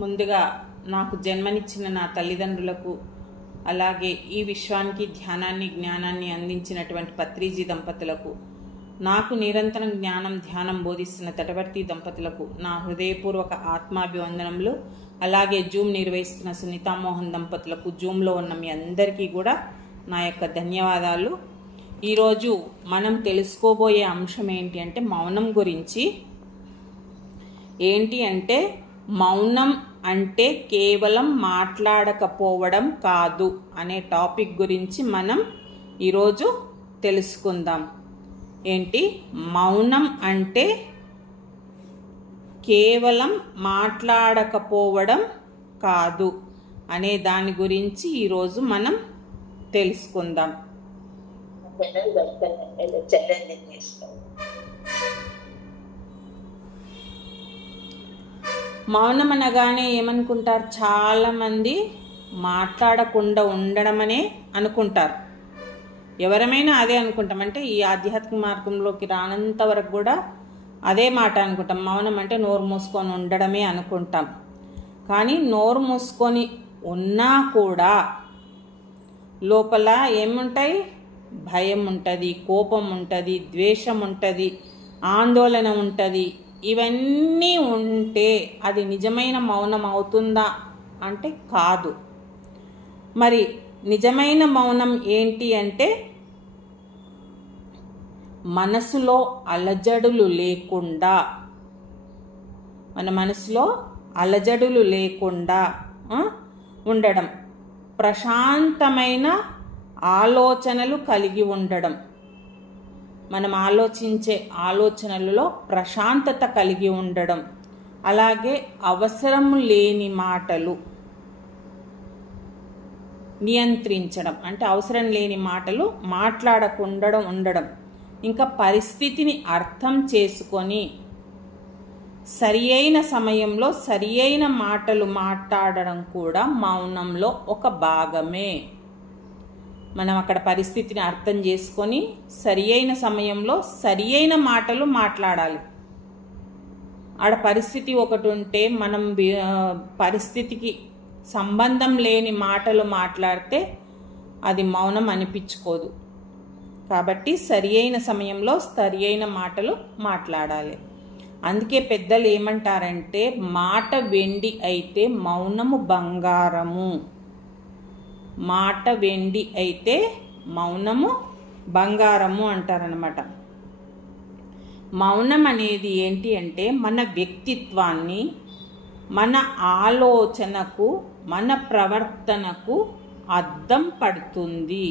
ముందుగా నాకు జన్మనిచ్చిన నా తల్లిదండ్రులకు, అలాగే ఈ విశ్వానికి ధ్యానాన్ని జ్ఞానాన్ని అందించినటువంటి పత్రిజీ దంపతులకు, నాకు నిరంతరం జ్ఞానం ధ్యానం బోధిస్తున్న తటవర్తి దంపతులకు నా హృదయపూర్వక ఆత్మాభివందనములు. అలాగే జూమ్ నిర్వహిస్తున్న సునీతామోహన్ దంపతులకు, జూమ్లో ఉన్న మీ అందరికీ కూడా నా యొక్క ధన్యవాదాలు. ఈరోజు మనం తెలుసుకోబోయే అంశం ఏంటి అంటే మౌనం గురించి. ఏంటి అంటే మౌనం అంటే కేవలం మాట్లాడకపోవడం కాదు అనే టాపిక్ గురించి మనం ఈరోజు తెలుసుకుందాం. ఏంటి మౌనం అంటే కేవలం మాట్లాడకపోవడం కాదు అనే దాని గురించి ఈరోజు మనం తెలుసుకుందాం. మౌనం అనగానే ఏమనుకుంటారు? చాలామంది మాట్లాడకుండా ఉండడమనే అనుకుంటారు. ఎవరమైనా అదే అనుకుంటాం. అంటే ఈ ఆధ్యాత్మిక మార్గంలోకి రానంత వరకు కూడా అదే మాట అనుకుంటాం. మౌనం అంటే నోరు మూసుకొని ఉండడమే అనుకుంటాం. కానీ నోరు మూసుకొని ఉన్నా కూడా లోపల ఏముంటాయి? భయం ఉంటుంది, కోపం ఉంటుంది, ద్వేషం ఉంటుంది, ఆందోళన ఉంటుంది. ఇవన్నీ ఉంటే అది నిజమైన మౌనం అవుతుందా అంటే కాదు. మరి నిజమైన మౌనం ఏంటి అంటే మనసులో అలజడులు లేకుండా, మన మనసులో అలజడులు లేకుండా ఉండడం, ప్రశాంతమైన ఆలోచనలు కలిగి ఉండడం, మనం ఆలోచించే ఆలోచనలలో ప్రశాంతత కలిగి ఉండడం, అలాగే అవసరం లేని మాటలు నియంత్రించడం, అంటే అవసరం లేని మాటలు మాట్లాడకుండా ఉండడం, ఇంకా పరిస్థితిని అర్థం చేసుకొని సరి అయిన సమయంలో సరి అయిన మాటలు మాట్లాడడం కూడా మౌనంలో ఒక భాగమే. మనం అక్కడ పరిస్థితిని అర్థం చేసుకొని సరి అయిన సమయంలో సరి అయిన మాటలు మాట్లాడాలి. ఆడ పరిస్థితి ఒకటి ఉంటే మనం పరిస్థితికి సంబంధం లేని మాటలు మాట్లాడితే అది మౌనం అనిపించుకోదు. కాబట్టి సరి అయిన సమయంలో సరి అయిన మాటలు మాట్లాడాలి. అందుకే పెద్దలు ఏమంటారంటే మాట వెండి అయితే మౌనము బంగారము. మాట వెండి అయితే మౌనము బంగారము అంటారనమాట. మౌనం అనేది ఏంటి అంటే మన వ్యక్తిత్వాన్ని, మన ఆలోచనకు, మన ప్రవర్తనకు అద్దం పడుతుంది.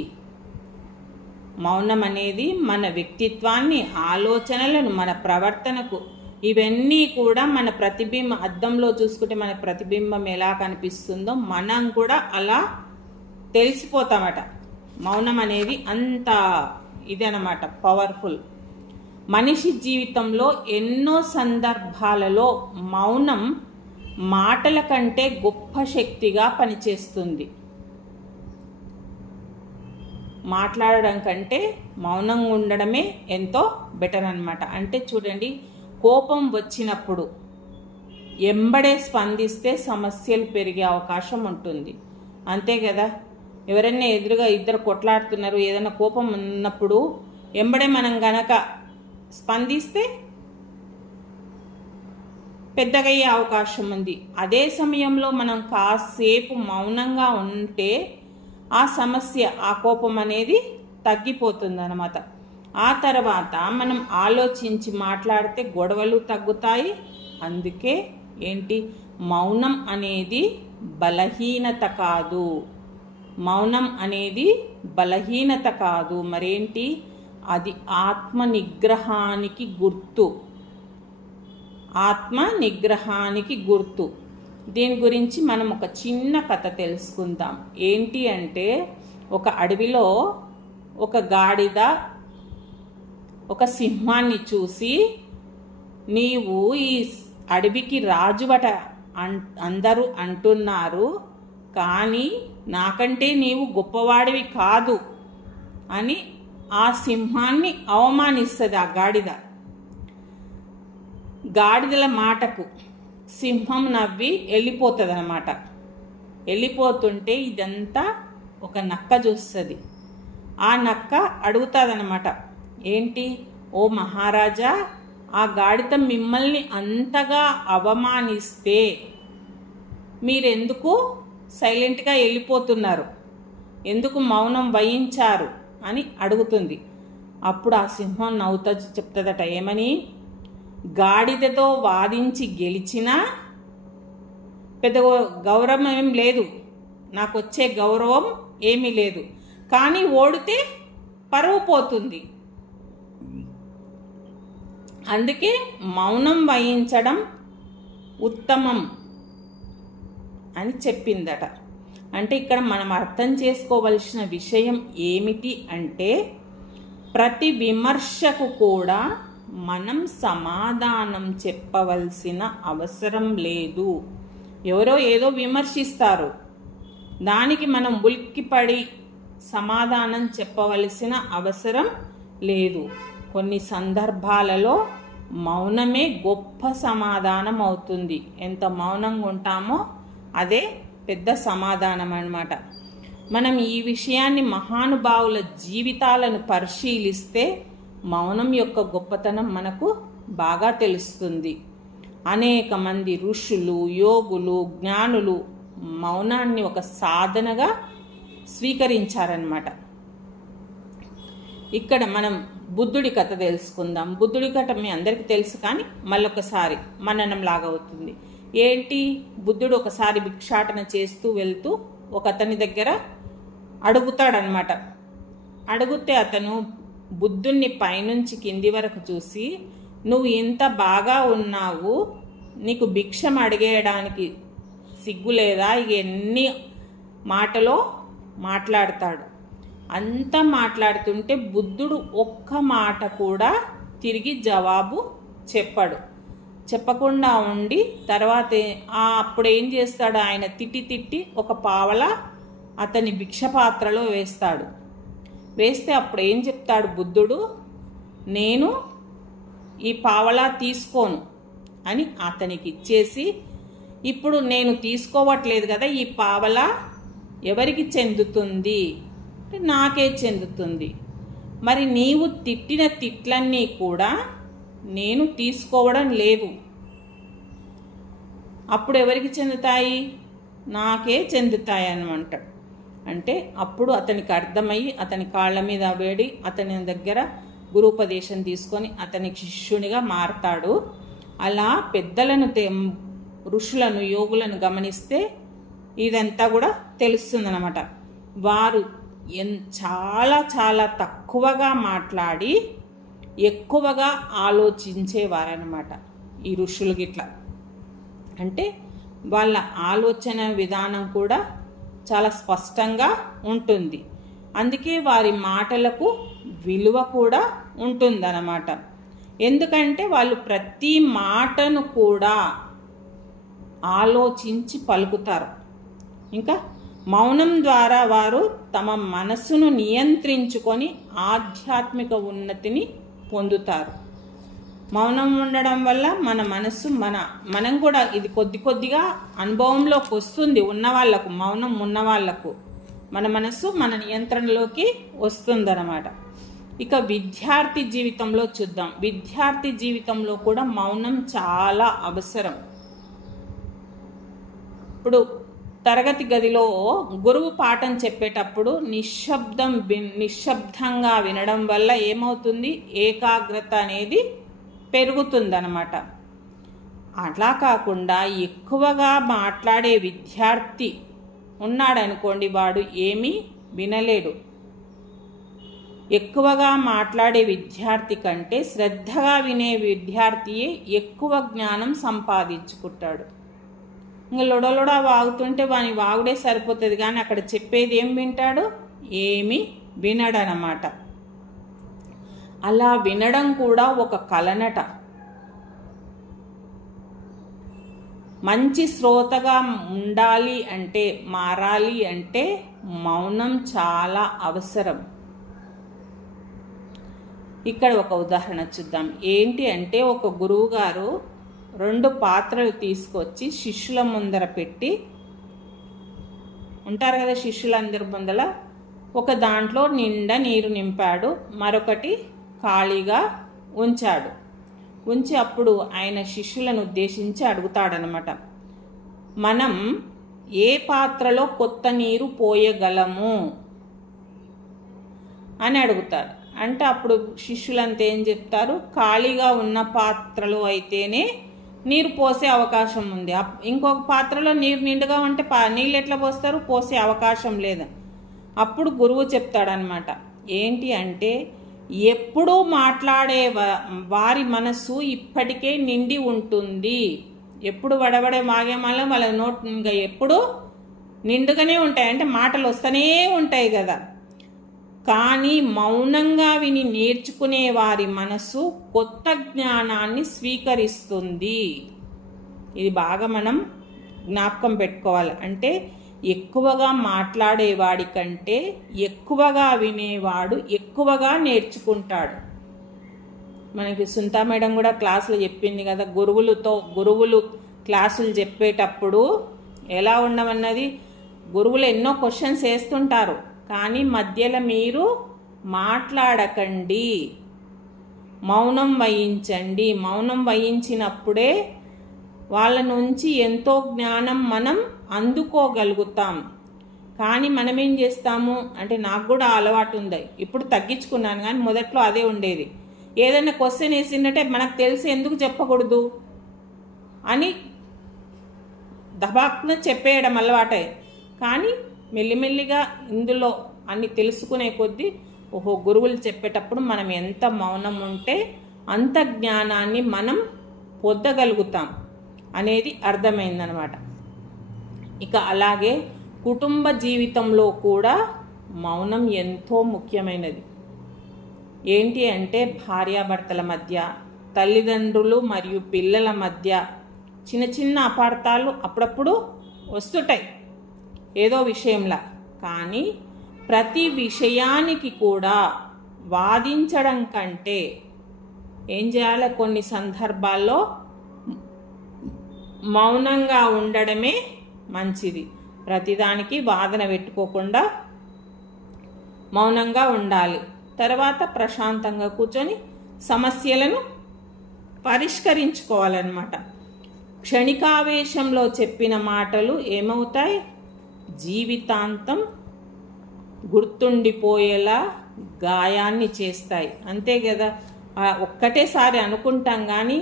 మౌనం అనేది మన వ్యక్తిత్వాన్ని, ఆలోచనలను, మన ప్రవర్తనకు, ఇవన్నీ కూడా మన ప్రతిబింబం, అద్దంలో చూసుకుంటే మన ప్రతిబింబం ఎలా కనిపిస్తుందో మనం కూడా అలా తెలిసిపోతామట. మౌనం అనేది అంత ఇదనమాట, పవర్ఫుల్. మనిషి జీవితంలో ఎన్నో సందర్భాలలో మౌనం మాటల కంటే గొప్ప శక్తిగా పనిచేస్తుంది. మాట్లాడడం కంటే మౌనంగా ఉండడమే ఎంతో బెటర్ అనమాట. అంటే చూడండి, కోపం వచ్చినప్పుడు ఎంబడే స్పందిస్తే సమస్యలు పెరిగే అవకాశం ఉంటుంది. అంతే కదా? ఎవరైనా ఎదురుగా ఇద్దరు కొట్లాడుతున్నారు, ఏదైనా కోపం ఉన్నప్పుడు ఎంబడే మనం గనక స్పందిస్తే పెద్దగయ్యే అవకాశం ఉంది. అదే సమయంలో మనం కాసేపు మౌనంగా ఉంటే ఆ సమస్య, ఆ కోపం అనేది తగ్గిపోతుంది అన్నమాట. ఆ తర్వాత మనం ఆలోచించి మాట్లాడితే గొడవలు తగ్గుతాయి. అందుకే ఏంటి, మౌనం అనేది బలహీనత కాదు. మౌనం అనేది బలహీనత కాదు, మరేంటి, అది ఆత్మ నిగ్రహానికి గుర్తు. ఆత్మ నిగ్రహానికి గుర్తు. దీని గురించి మనం ఒక చిన్న కథ తెలుసుకుందాం. ఏంటి అంటే ఒక అడవిలో ఒక గాడిద ఒక సింహాన్ని చూసి, నీవు ఈ అడవికి రాజువట అందరూ అంటున్నారు, కానీ నాకంటే నీవు గొప్పవాడివి కాదు అని ఆ సింహాన్ని అవమానిస్తుంది ఆ గాడిద. గాడిదల మాటకు సింహం నవ్వి వెళ్ళిపోతుంది అన్నమాట. వెళ్ళిపోతుంటే ఇదంతా ఒక నక్క చూస్తుంది. ఆ నక్క అడుగుతుందన్నమాట, ఏంటి ఓ మహారాజా, ఆ గాడిద మిమ్మల్ని అంతగా అవమానిస్తే మీరెందుకు సైలెంట్గా వెళ్ళిపోతున్నారు, ఎందుకు మౌనం వహించారు అని అడుగుతుంది. అప్పుడు ఆ సింహం నవ్వుతా చెప్తుందట, ఏమని, గాడిదతో వాదించి గెలిచినా పెద్ద గౌరవం ఏం లేదు, నాకు వచ్చే గౌరవం ఏమీ లేదు, కానీ ఓడితే పరువు పోతుంది, అందుకే మౌనం వహించడం ఉత్తమం అని చెప్పిందట. అంటే ఇక్కడ మనం అర్థం చేసుకోవలసిన విషయం ఏమిటి అంటే, ప్రతి విమర్శకు కూడా మనం సమాధానం చెప్పవలసిన అవసరం లేదు. ఎవరో ఏదో విమర్శిస్తారు, దానికి మనం ఉలిక్కిపడి సమాధానం చెప్పవలసిన అవసరం లేదు. కొన్ని సందర్భాలలో మౌనమే గొప్ప సమాధానం అవుతుంది. ఎంత మౌనంగా ఉంటామో అదే పెద్ద సమాధానం అన్నమాట. మనం ఈ విషయాన్ని మహానుభావుల జీవితాలను పరిశీలిస్తే మౌనం యొక్క గొప్పతనం మనకు బాగా తెలుస్తుంది. అనేక మంది ఋషులు, యోగులు, జ్ఞానులు మౌనాన్ని ఒక సాధనగా స్వీకరించారన్నమాట. ఇక్కడ మనం బుద్ధుడి కథ తెలుసుకుందాం. బుద్ధుడి కథ మీ అందరికీ తెలుసు, కానీ మళ్ళొకసారి మననం లాగా అవుతుంది. ఏంటి, బుద్ధుడు ఒకసారి భిక్షాటన చేస్తూ వెళ్తూ ఒక అతని దగ్గర అడుగుతాడనమాట. అడిగితే అతను బుద్ధుణ్ణి పైనుంచి కింది వరకు చూసి, నువ్వు ఇంత బాగా ఉన్నావు, నీకు భిక్షం అడిగేయడానికి సిగ్గు లేదా, ఇక ఎన్ని మాటలో మాట్లాడతాడు. అంత మాట్లాడుతుంటే బుద్ధుడు ఒక్క మాట కూడా తిరిగి జవాబు చెప్పకుండా ఉండి తర్వాత అప్పుడు ఏం చేస్తాడు, ఆయన తిట్టి ఒక పావల అతని భిక్ష పాత్రలో వేస్తాడు. వేస్తే అప్పుడు ఏం చెప్తాడు బుద్ధుడు, నేను ఈ పావలా తీసుకోను అని అతనికి ఇచ్చేసి, ఇప్పుడు నేను తీసుకోవట్లేదు కదా, ఈ పావలా ఎవరికి చెందుతుంది, నాకే చెందుతుంది, మరి నీవు తిట్టిన తిట్లన్నీ కూడా నేను తీసుకోవడం లేదు, అప్పుడు ఎవరికి చెందుతాయి, నాకే చెందుతాయి అనమాట. అంటే అప్పుడు అతనికి అర్థమయ్యి అతని కాళ్ళ మీద వేడి అతని దగ్గర గురుపదేశం తీసుకొని అతని శిష్యునిగా మారతాడు. అలా పెద్దలను ఋషులను, యోగులను గమనిస్తే ఇదంతా కూడా తెలుస్తుందన్నమాట. వారు చాలా చాలా తక్కువగా మాట్లాడి ఎక్కువగా ఆలోచించేవారనమాట. ఈ ఋషులు గిట్లా అంటే వాళ్ళ ఆలోచన విధానం కూడా చాలా స్పష్టంగా ఉంటుంది. అందుకే వారి మాటలకు విలువ కూడా ఉంటుందన్నమాట. ఎందుకంటే వాళ్ళు ప్రతి మాటను కూడా ఆలోచించి పలుకుతారు. ఇంకా మౌనం ద్వారా వారు తమ మనస్సును నియంత్రించుకొని ఆధ్యాత్మిక ఉన్నతిని పొందుతారు. మౌనం ఉండడం వల్ల మన మనస్సు మనం కూడా ఇది కొద్దిగా అనుభవంలోకి వస్తుంది. ఉన్నవాళ్లకు, మౌనం ఉన్నవాళ్లకు మన మనస్సు మన నియంత్రణలోకి వస్తుందన్నమాట. ఇక విద్యార్థి జీవితంలో చూద్దాం. విద్యార్థి జీవితంలో కూడా మౌనం చాలా అవసరం. ఇప్పుడు తరగతి గదిలో గురువు పాఠం చెప్పేటప్పుడు నిశ్శబ్దంగా వినడం వల్ల ఏమవుతుంది, ఏకాగ్రత అనేది పెరుగుతుందన్నమాట. అట్లా కాకుండా ఎక్కువగా మాట్లాడే విద్యార్థి ఉన్నాడనుకోండి, వాడు ఏమీ వినలేడు. ఎక్కువగా మాట్లాడే విద్యార్థి కంటే శ్రద్ధగా వినే విద్యార్థియే ఎక్కువ జ్ఞానం సంపాదించుకుంటాడు. ఇంకా లొడలొడ వాగుతుంటే వాని వాగుడే సరిపోతుంది, కానీ అక్కడ చెప్పేది ఏం వింటాడు, ఏమీ వినడనమాట. అలా వినడం కూడా ఒక కళనట. మంచి శ్రోతగా ఉండాలి అంటే, మారాలి అంటే మౌనం చాలా అవసరం. ఇక్కడ ఒక ఉదాహరణ చూద్దాం. ఏంటి అంటే, ఒక గురువు గారు 2 పాత్రలు తీసుకొచ్చి శిష్యుల ముందర పెట్టి, ఉంటారు కదా శిష్యులందరి ముందర, ఒక దాంట్లో నిండా నీరు నింపాడు, మరొకటి ఖాళీగా ఉంచాడు. ఉంచి అప్పుడు ఆయన శిష్యులను ఉద్దేశించి అడుగుతాడనమాట, మనం ఏ పాత్రలో కొత్త నీరు పోయగలము అని అడుగుతారు. అంటే అప్పుడు శిష్యులంతా ఏం చెప్తారు, ఖాళీగా ఉన్న పాత్రలో అయితేనే నీరు పోసే అవకాశం ఉంది, ఇంకొక పాత్రలో నీరు నిండుగా ఉంటే నీళ్ళు ఎట్లా పోస్తారు, పోసే అవకాశం లేదు. అప్పుడు గురువు చెప్తాడనమాట, ఏంటి అంటే ఎప్పుడూ మాట్లాడే వారి మనసు ఇప్పటికే నిండి ఉంటుంది. ఎప్పుడు వడబడే మాగేమాల వాళ్ళ నోట్ ఇంకా ఎప్పుడు నిండుగానే ఉంటాయి, అంటే మాటలు వస్తూనే ఉంటాయి కదా. కానీ మౌనంగా విని నేర్చుకునే వారి మనసు కొత్త జ్ఞానాన్ని స్వీకరిస్తుంది. ఇది బాగా మనం జ్ఞాపకం పెట్టుకోవాలి. అంటే ఎక్కువగా మాట్లాడేవాడి కంటే ఎక్కువగా వినేవాడు ఎక్కువగా నేర్చుకుంటాడు. మనకి సుంతా మేడం కూడా క్లాసులు చెప్పింది కదా, గురువులు క్లాసులు చెప్పేటప్పుడు ఎలా ఉండమన్నది, గురువులు ఎన్నో క్వశ్చన్స్ వేస్తుంటారు, కానీ మధ్యలో మీరు మాట్లాడకండి, మౌనం వహించండి. మౌనం వహించినప్పుడే వాళ్ళ నుంచి ఎంతో జ్ఞానం మనం అందుకోగలుగుతాం. కానీ మనం ఏం చేస్తాము అంటే, నాకు కూడా అలవాటు ఉంది, ఇప్పుడు తగ్గించుకున్నాను, కానీ మొదట్లో అదే ఉండేది. ఏదైనా క్వశ్చన్ వేసిందంటే మనకు తెలిసి ఎందుకు చెప్పకూడదు అని దబాక్న చెప్పేయడం అలవాటే. కానీ మెల్లిమెల్లిగా ఇందులో అన్ని తెలుసుకునే కొద్దీ ఓహో, గురువులు చెప్పేటప్పుడు మనం ఎంత మౌనం ఉంటే అంత జ్ఞానాన్ని మనం పొందగలుగుతాం అనేది అర్థమైందనమాట. ఇక అలాగే కుటుంబ జీవితంలో కూడా మౌనం ఎంతో ముఖ్యమైనది. ఏంటి అంటే భార్యాభర్తల మధ్య, తల్లిదండ్రులు మరియు పిల్లల మధ్య చిన్న చిన్న అపార్థాలు అప్పుడప్పుడు వస్తుంటాయి ఏదో విషయంలా. కానీ ప్రతి విషయానికి కూడా వాదించడం కంటే ఏం చేయాలి, కొన్ని సందర్భాల్లో మౌనంగా ఉండడమే మంచిది. ప్రతిదానికి వాదన పెట్టుకోకుండా మౌనంగా ఉండాలి. తర్వాత ప్రశాంతంగా కూర్చొని సమస్యలను పరిష్కరించుకోవాలన్నమాట. క్షణికావేశంలో చెప్పిన మాటలు ఏమవుతాయి, జీవితాంతం గుర్తుండిపోయేలా గాయాన్ని చేస్తాయి. అంతే కదా, ఒక్కటేసారి అనుకుంటాం కానీ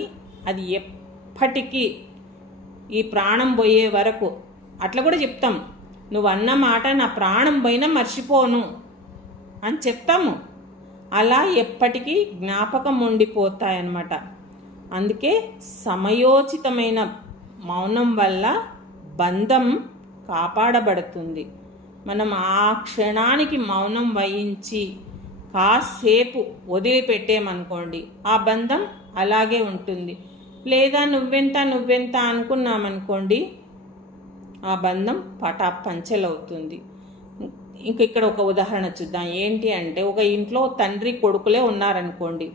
అది ఎప్పటికీ ఈ ప్రాణం పోయే వరకు, అట్లా కూడా చెప్తాం, నువ్వు అన్న మాట నా ప్రాణం పోయినా మర్చిపోను అని చెప్తాము. అలా ఎప్పటికీ జ్ఞాపకం ఉండిపోతాయన్నమాట. అందుకే సమయోచితమైన మౌనం వల్ల బంధం కాపాడబడుతుంది. మనం ఆ క్షణానికి మౌనం వహించి కాసేపు వదిలిపెట్టేమనుకోండి, ఆ బంధం అలాగే ఉంటుంది. లేదా నువ్వెంత అనుకున్నామనుకోండి, ఆ బంధం పటాపంచలవుతుంది. ఇంక ఇక్కడ ఒక ఉదాహరణ చూద్దాం. ఏంటి అంటే, ఒక ఇంట్లో తండ్రి కొడుకులే ఉన్నారనుకోండి.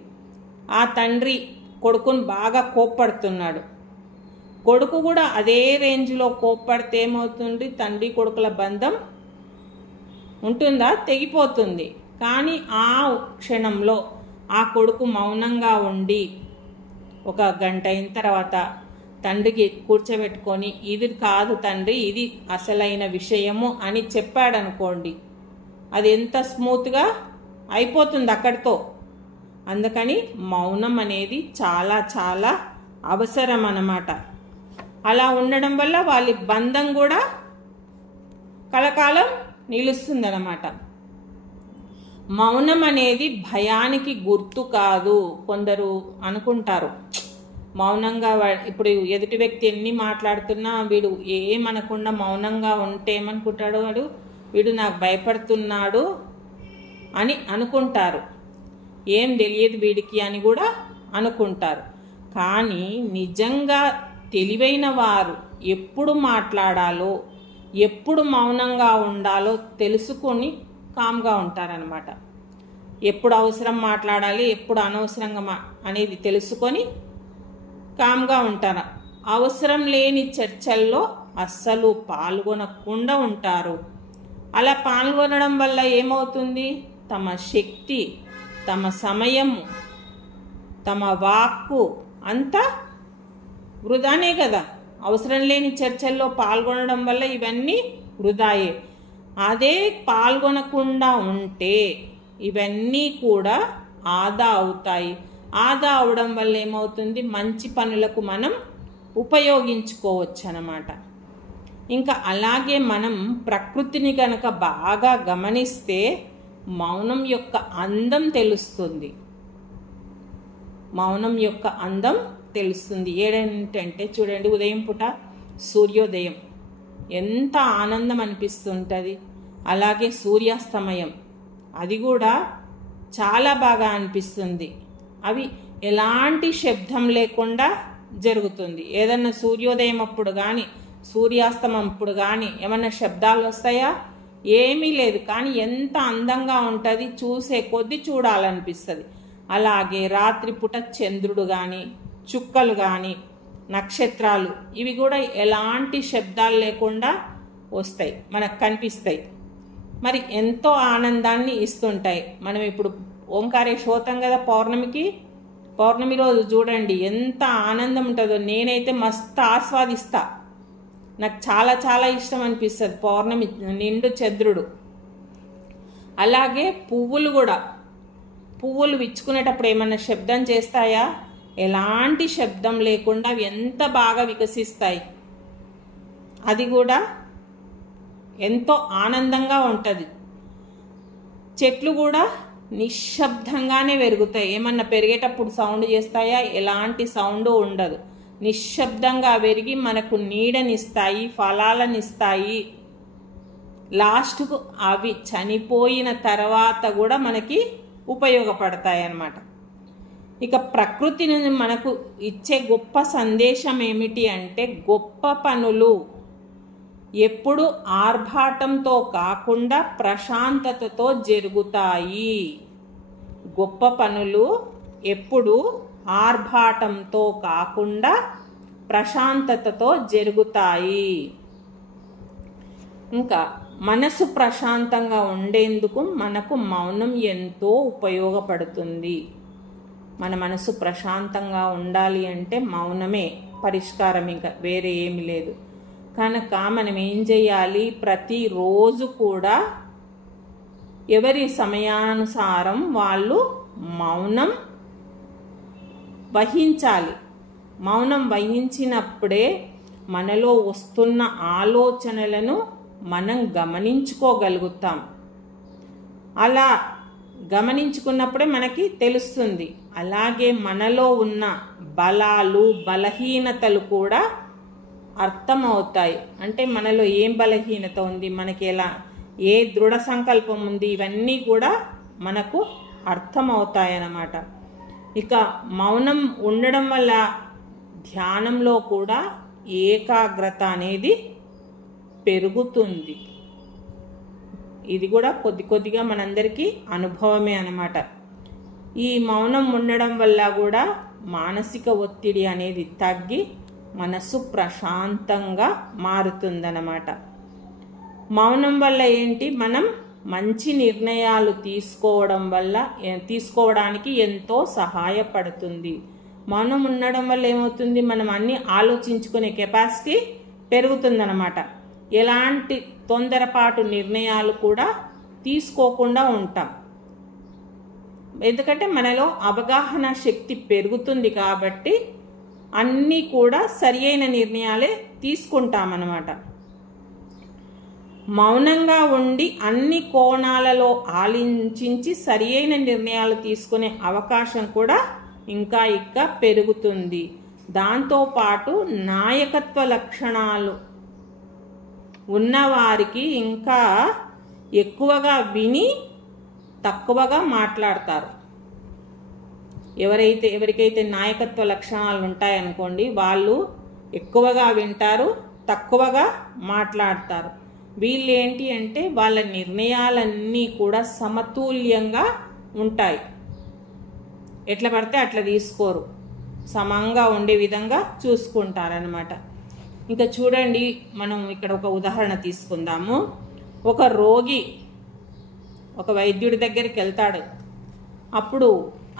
ఆ తండ్రి కొడుకుని బాగా కోప్పడుతున్నాడు, కొడుకు కూడా అదే రేంజ్లో కోప్పడితే ఏమవుతుంది, తండ్రి కొడుకుల బంధం ఉంటుందా, తెగిపోతుంది. కానీ ఆ క్షణంలో ఆ కొడుకు మౌనంగా ఉండి ఒక గంట అయిన తర్వాత తండ్రికి కూర్చోబెట్టుకొని, ఇది కాదు తండ్రి, ఇది అసలైన విషయము అని చెప్పాడనుకోండి, అది ఎంత స్మూత్గా అయిపోతుంది అక్కడితో. అందుకని మౌనం అనేది చాలా చాలా అవసరం అన్నమాట. అలా ఉండడం వల్ల వాళ్ళ బంధం కూడా కలకాలం నిలుస్తుందన్నమాట. మౌనం అనేది భయానికి గుర్తు కాదు. కొందరు అనుకుంటారు మౌనంగా, ఇప్పుడు ఎదుటి వ్యక్తి ఎన్ని మాట్లాడుతున్నా వీడు ఏమనకుండా మౌనంగా ఉంటే ఏమనుకుంటాడు, వీడు నాకు భయపడుతున్నాడు అని అనుకుంటారు. ఏం తెలియదు వీడికి అని కూడా అనుకుంటారు. కానీ నిజంగా తెలివైన వారు ఎప్పుడు మాట్లాడాలో, ఎప్పుడు మౌనంగా ఉండాలో తెలుసుకొని కామ్గా ఉంటారనమాట. ఎప్పుడు అవసరం మాట్లాడాలి, ఎప్పుడు అనవసరంగా అనేది తెలుసుకొని కామ్గా ఉంటారు. అవసరం లేని చర్చల్లో అస్సలు పాల్గొనకుండా ఉంటారు. అలా పాల్గొనడం వల్ల ఏమవుతుంది? తమ శక్తి, తమ సమయము, తమ వాక్కు అంతా వృధానే కదా. అవసరం లేని చర్చల్లో పాల్గొనడం వల్ల ఇవన్నీ వృధాయే. అదే పాల్గొనకుండా ఉంటే ఇవన్నీ కూడా ఆదా అవుతాయి. ఆదా అవడం వల్ల ఏమవుతుంది? మంచి పనులకు మనం ఉపయోగించుకోవచ్చు అన్నమాట. ఇంకా అలాగే మనం ప్రకృతిని కనుక బాగా గమనిస్తే మౌనం యొక్క అందం తెలుస్తుంది. మౌనం యొక్క అందం తెలుస్తుంది. ఏంటంటే చూడండి, ఉదయం పూట సూర్యోదయం ఎంత ఆనందం అనిపిస్తుంటుంది. అలాగే సూర్యాస్తమయం, అది కూడా చాలా బాగా అనిపిస్తుంది. అవి ఎలాంటి శబ్దం లేకుండా జరుగుతుంది. ఏదన్నా సూర్యోదయం అప్పుడు కానీ సూర్యాస్తమం అప్పుడు కానీ ఏమన్నా శబ్దాలు వస్తాయా? ఏమీ లేదు. కానీ ఎంత అందంగా ఉంటుంది, చూసే కొద్ది చూడాలనిపిస్తుంది. అలాగే రాత్రిపూట చంద్రుడు కానీ చుక్కలు కానీ నక్షత్రాలు, ఇవి కూడా ఎలాంటి శబ్దాలు లేకుండా వస్తాయి, మనకు కనిపిస్తాయి. మరి ఎంతో ఆనందాన్ని ఇస్తుంటాయి. మనం ఇప్పుడు ఓంకారేశ్వర పోతాం కదా పౌర్ణమికి. పౌర్ణమి రోజు చూడండి ఎంత ఆనందం ఉంటుందో. నేనైతే మస్తు ఆస్వాదిస్తా. నాకు చాలా చాలా ఇష్టం అనిపిస్తుంది పౌర్ణమి నిండు చంద్రుడు. అలాగే పువ్వులు కూడా, పువ్వులు విచ్చుకునేటప్పుడు ఏమన్నా శబ్దం చేస్తాయా? ఎలాంటి శబ్దం లేకుండా అవి ఎంత బాగా వికసిస్తాయి. అది కూడా ఎంతో ఆనందంగా ఉంటుంది. చెట్లు కూడా నిశ్శబ్దంగానే పెరుగుతాయి. ఏమన్నా పెరిగేటప్పుడు సౌండ్ చేస్తాయా? ఎలాంటి సౌండ్ ఉండదు. నిశ్శబ్దంగా పెరిగి మనకు నీడనిస్తాయి, ఫలాలనిస్తాయి. లాస్ట్కు అవి చనిపోయిన తర్వాత కూడా మనకి ఉపయోగపడతాయి అన్నమాట. ఇక ప్రకృతి నుంచి మనకు ఇచ్చే గొప్ప సందేశం ఏమిటి అంటే, గొప్ప పనులు ఎప్పుడు ఆర్భాటంతో కాకుండా ప్రశాంతతతో జరుగుతాయి. గొప్ప పనులు ఎప్పుడు ఆర్భాటంతో కాకుండా ప్రశాంతతతో జరుగుతాయి. ఇంకా మనసు ప్రశాంతంగా ఉండేందుకు మనకు మౌనం ఎంతో ఉపయోగపడుతుంది. మన మనసు ప్రశాంతంగా ఉండాలి అంటే మౌనమే పరిష్కారం, ఇంకా వేరే ఏమి లేదు. కనుక మనం ఏం చేయాలి? ప్రతిరోజు కూడా ఎవరి సమయానుసారం వాళ్ళు మౌనం వహించాలి. మౌనం వహించినప్పుడే మనలో వస్తున్న ఆలోచనలను మనం గమనించుకోగలుగుతాం. అలా గమనించుకున్నప్పుడే మనకి తెలుస్తుంది. అలాగే మనలో ఉన్న బలాలు బలహీనతలు కూడా అర్థమవుతాయి. అంటే మనలో ఏం బలహీనత ఉంది, మనకి ఎలా ఏ దృఢ సంకల్పం ఉంది, ఇవన్నీ కూడా మనకు అర్థమవుతాయి అన్నమాట. ఇక మౌనం ఉండడం వల్ల ధ్యానంలో కూడా ఏకాగ్రత అనేది పెరుగుతుంది. ఇది కూడా కొద్ది కొద్దిగా మనందరికీ అనుభవమే అన్నమాట. ఈ మౌనం ఉండడం వల్ల కూడా మానసిక ఒత్తిడి అనేది తగ్గి మనసు ప్రశాంతంగా మారుతుందన్నమాట. మౌనం వల్ల ఏంటి? మనం మంచి నిర్ణయాలు తీసుకోవడానికి ఎంతో సహాయపడుతుంది. మౌనం ఉండడం వల్ల ఏమవుతుంది? మనం అన్నీ ఆలోచించుకునే కెపాసిటీ పెరుగుతుందన్నమాట. ఎలాంటి తొందరపాటు నిర్ణయాలు కూడా తీసుకోకుండా ఉంటాం. ఎందుకంటే మనలో అవగాహన శక్తి పెరుగుతుంది కాబట్టి అన్నీ కూడా సరి అయిన నిర్ణయాలే తీసుకుంటామన్నమాట. మౌనంగా ఉండి అన్ని కోణాలలో ఆలోచించి సరి అయిన నిర్ణయాలు తీసుకునే అవకాశం కూడా ఇంకా పెరుగుతుంది. దాంతోపాటు నాయకత్వ లక్షణాలు ఉన్నవారికి ఇంకా ఎక్కువగా విని తక్కువగా మాట్లాడతారు. ఎవరికైతే నాయకత్వ లక్షణాలు ఉంటాయనుకోండి, వాళ్ళు ఎక్కువగా వింటారు, తక్కువగా మాట్లాడతారు. వీళ్ళు ఏంటి అంటే వాళ్ళ నిర్ణయాలన్నీ కూడా సమతుల్యంగా ఉంటాయి. ఎట్లా పడితే అట్లా తీసుకోరు. సమంగా ఉండే విధంగా చూసుకుంటారనమాట. ఇంకా చూడండి, మనం ఇక్కడ ఒక ఉదాహరణ తీసుకుందాము. ఒక రోగి ఒక వైద్యుడి దగ్గరికి వెళ్తాడు. అప్పుడు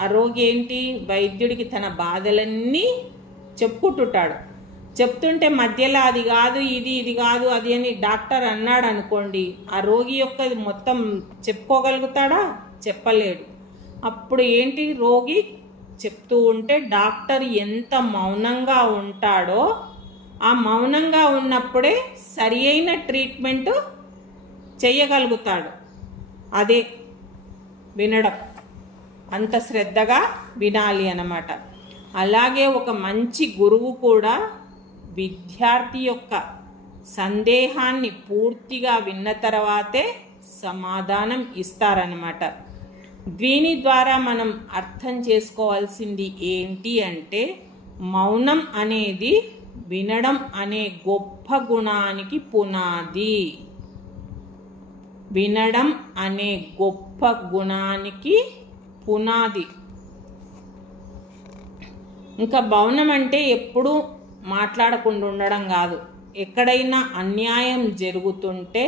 ఆ రోగి ఏంటి, వైద్యుడికి తన బాధలన్నీ చెప్పుకుంటుంటాడు. చెప్తుంటే మధ్యలో అది కాదు ఇది కాదు అది అని డాక్టర్ అన్నాడు అనుకోండి, ఆ రోగి యొక్క మొత్తం చెప్పుకోగలుగుతాడా? చెప్పలేడు. అప్పుడు ఏంటి, రోగి చెప్తూ ఉంటే డాక్టర్ ఎంత మౌనంగా ఉంటాడో, ఆ మౌనంగా ఉన్నప్పుడే సరి అయిన ట్రీట్మెంట్ చేయగలుగుతాడు. అదే వినడం, అంత శ్రద్ధగా వినాలి అన్నమాట. అలాగే ఒక మంచి గురువు కూడా విద్యార్థి యొక్క సందేహాన్ని పూర్తిగా విన్న తర్వాతే సమాధానం ఇస్తారన్నమాట. దీని ద్వారా మనం అర్థం చేసుకోవాల్సింది ఏంటి అంటే, మౌనం అనేది వినడం అనే గొప్ప గుణానికి పునాది. వినడం అనే గొప్ప గుణానికి పునాది. ఇంకా మౌనం అంటే ఎప్పుడూ మాట్లాడకుండా ఉండడం కాదు. ఎక్కడైనా అన్యాయం జరుగుతుంటే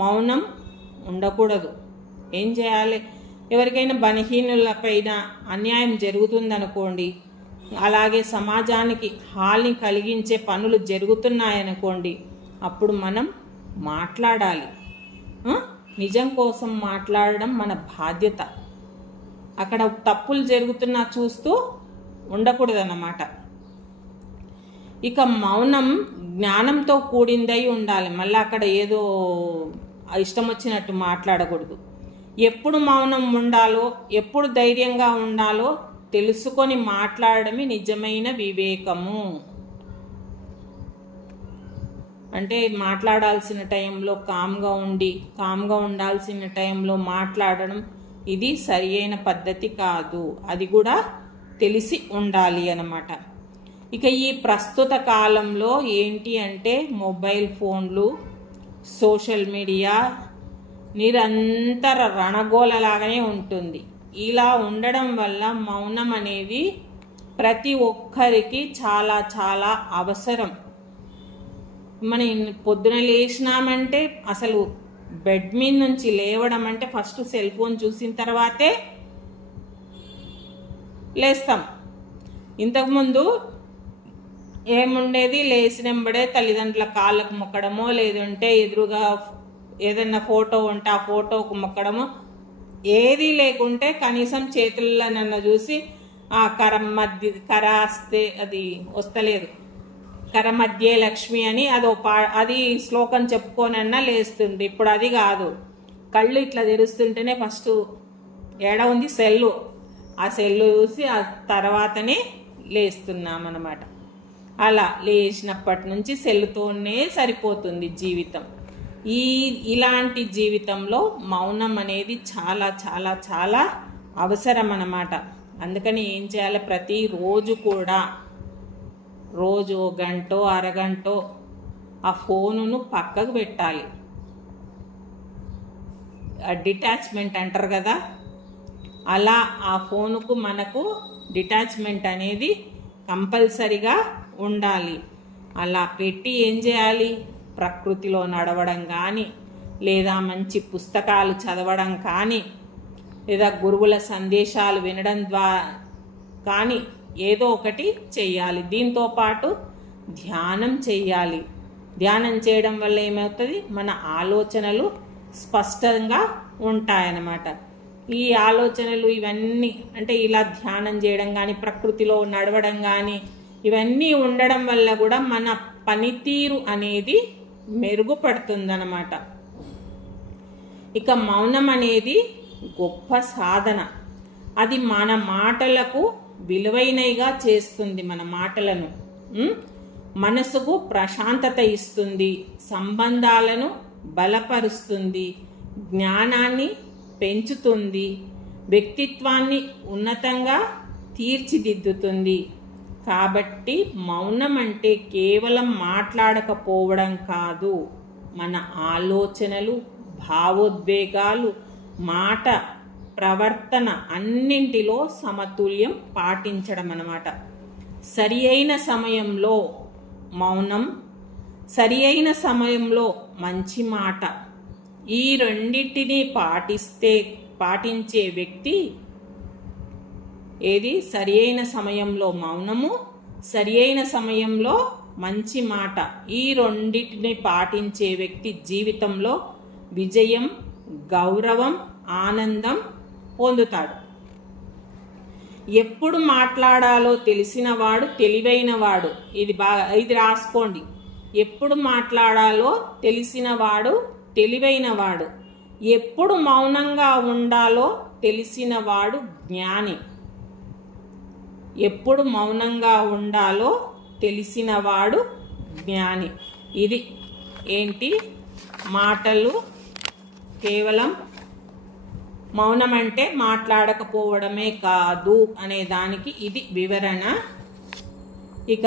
మౌనం ఉండకూడదు. ఏం చేయాలి, ఎవరికైనా బలహీనులపైన అన్యాయం జరుగుతుందనుకోండి, అలాగే సమాజానికి హాని కలిగించే పనులు జరుగుతున్నాయనుకోండి, అప్పుడు మనం మాట్లాడాలి. నిజం కోసం మాట్లాడడం మన బాధ్యత. అక్కడ తప్పులు జరుగుతున్నా చూస్తూ ఉండకూడదన్నమాట. ఇక మౌనం జ్ఞానంతో కూడిందై ఉండాలి. మళ్ళీ అక్కడ ఏదో ఇష్టం వచ్చినట్టు మాట్లాడకూడదు. ఎప్పుడు మౌనం ఉండాలో, ఎప్పుడు ధైర్యంగా ఉండాలో తెలుసుకొని మాట్లాడడమే నిజమైన వివేకము. అంటే మాట్లాడాల్సిన టైంలో కామ్గా ఉండాల్సిన టైంలో మాట్లాడడం, ఇది సరి అయిన పద్ధతి కాదు. అది కూడా తెలిసి ఉండాలి అన్నమాట. ఇక ఈ ప్రస్తుత కాలంలో ఏంటి అంటే, మొబైల్ ఫోన్లు, సోషల్ మీడియా నిరంతర రణగోలలాగానే ఉంటుంది. ఇలా ఉండడం వల్ల మౌనం అనేది ప్రతి ఒక్కరికి చాలా చాలా అవసరం. మనం పొద్దున లేచినామంటే, అసలు బెడ్ మీద నుంచి లేవడం అంటే ఫస్ట్ సెల్ ఫోన్ చూసిన తర్వాతే లేస్తాం. ఇంతకుముందు ఏముండేది, లేచినెంబడే తల్లిదండ్రుల కాళ్ళకు మొక్కడమో, లేదంటే ఎదురుగా ఏదన్నా ఫోటో ఉంటే ఆ ఫోటోకు మొక్కడమో, ఏది లేకుంటే కనీసం చేతుల్లో నన్ను చూసి ఆ కరాస్తే అది వస్తలేదు, కరమధ్యే లక్ష్మి అని అది శ్లోకం చెప్పుకోనన్నా లేస్తుంది. ఇప్పుడు అది కాదు, కళ్ళు ఇట్లా తెరుస్తుంటేనే ఫస్ట్ ఏడ ఉంది సెల్లు, ఆ సెల్లు చూసి ఆ తర్వాతనే లేస్తున్నామన్నమాట. అలా లేచినప్పటి నుంచి సెల్లుతోనే సరిపోతుంది జీవితం. ఇలాంటి జీవితంలో మౌనం అనేది చాలా చాలా చాలా అవసరం అన్నమాట. అందుకని ఏం చేయాలి, ప్రతిరోజు కూడా రోజు గంటో అరగంటో ఆ ఫోనును పక్కకు పెట్టాలి. డిటాచ్మెంట్ అంటారు కదా, అలా ఆ ఫోనుకు మనకు డిటాచ్మెంట్ అనేది కంపల్సరిగా ఉండాలి. అలా పెట్టి ఏం చేయాలి, ప్రకృతిలో నడవడం కానీ, లేదా మంచి పుస్తకాలు చదవడం కానీ, లేదా గురువుల సందేశాలు వినడం ద్వారా కానీ ఏదో ఒకటి చెయ్యాలి. దీంతో పాటు ధ్యానం చెయ్యాలి. ధ్యానం చేయడం వల్ల ఏమవుతుంది, మన ఆలోచనలు స్పష్టంగా ఉంటాయన్నమాట. ఈ ఆలోచనలు ఇవన్నీ అంటే ఇలా ధ్యానం చేయడం కానీ, ప్రకృతిలో నడవడం కానీ, ఇవన్నీ ఉండడం వల్ల కూడా మన పనితీరు అనేది మెరుగుపడుతుందన్నమాట. ఇక మౌనం అనేది గొప్ప సాధన. అది మన మాటలకు విలువైనగా చేస్తుంది. మన మాటలను మనసుకు ప్రశాంతత ఇస్తుంది, సంబంధాలను బలపరుస్తుంది, జ్ఞానాన్ని పెంచుతుంది, వ్యక్తిత్వాన్ని ఉన్నతంగా తీర్చిదిద్దుతుంది. కాబట్టి మౌనం అంటే కేవలం మాట్లాడకపోవడం కాదు, మన ఆలోచనలు, భావోద్వేగాలు, మాట ప్రవర్తన అన్నింటిలో సమతుల్యం పాటించడం అన్నమాట. సరి అయిన సమయంలో మౌనం, సరి అయిన సమయంలో మంచి మాట, ఈ రెండింటిని పాటించే వ్యక్తి ఏది సరి అయిన సమయంలో మౌనము, సరి అయిన సమయంలో మంచి మాట, ఈ రెండింటిని పాటించే వ్యక్తి జీవితంలో విజయం, గౌరవం, ఆనందం పొందుతాడు. ఎప్పుడు మాట్లాడాలో తెలిసినవాడు తెలివైనవాడు. ఇది రాసుకోండి. ఎప్పుడు మాట్లాడాలో తెలిసినవాడు తెలివైనవాడు. ఎప్పుడు మౌనంగా ఉండాలో తెలిసినవాడు జ్ఞాని. ఎప్పుడు మౌనంగా ఉండాలో తెలిసినవాడు జ్ఞాని. ఇది ఏంటి? మాటలు కేవలం మౌనం అంటే మాట్లాడకపోవడమే కాదు అనే దానికి ఇది వివరణ. ఇక